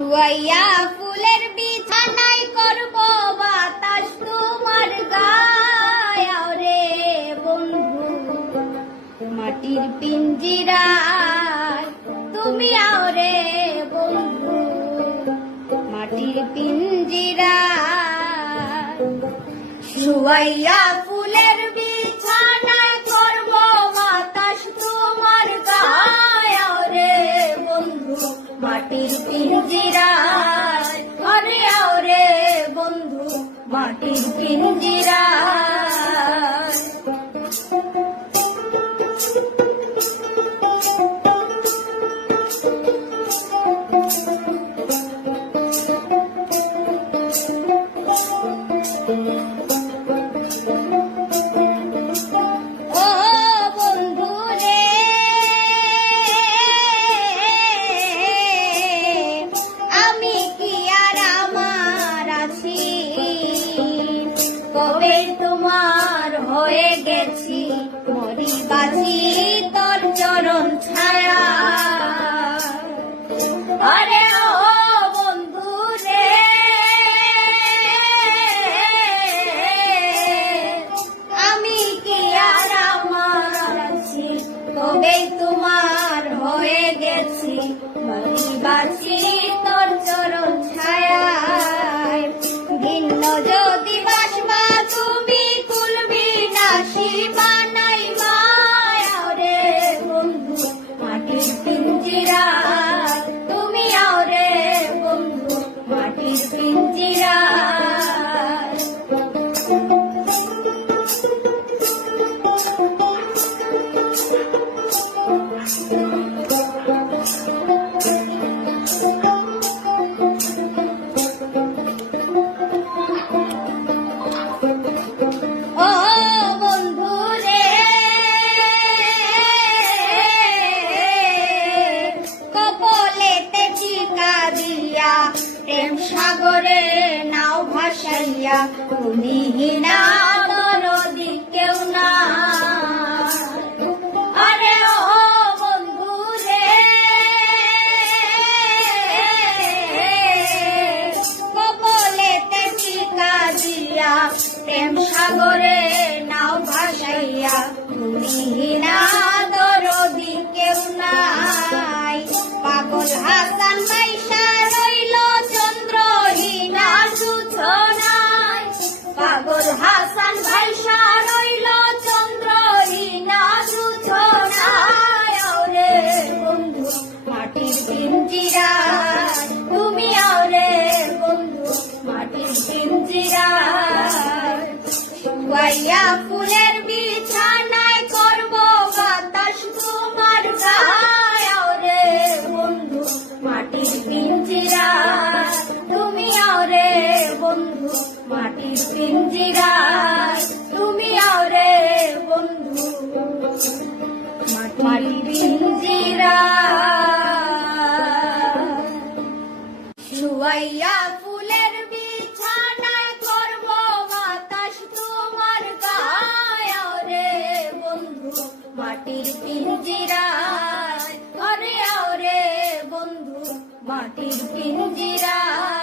শুয়াইয়া ফুলের বিছানায় করব বাতাস তোমার গায়। রে বন্ধু, মাটির পিঞ্জিরায় তুমি আওরে বন্ধু, মাটির পিঞ্জিরায়। শুয়াইয়া মাটির পিঞ্জিরায় আরে রে বন্ধু মাটির পিঞ্জিরায় হয়ে গেছি মরি বাজি তোর চরণ ছায়া। আরে ও বন্ধু রে, আমি কি আর আমার আছি? তোমার হয়ে গেছি বাড়ি বাঁচি তোর চরণ ছায়ায়। ভিন্ন সাগরে নাও ভাসাইয়া তুমি না কেউ না। বন্ধু সাগরে নাও ভাসাইয়া তুমি না শুয়াইয়া ফুলের বিছানায় করব বাতাস। তোমার গায় রে বন্ধু, মাটির পিঞ্জিরা। তুমি আওরে বন্ধু, মাটির পিঞ্জিরা। তুমি আওরে বন্ধু, মাটির পিঞ্জিরা। শুয়াইয়া মাটির পিঞ্জিরায় আরে রে বন্ধু মাটির পিঞ্জিরায়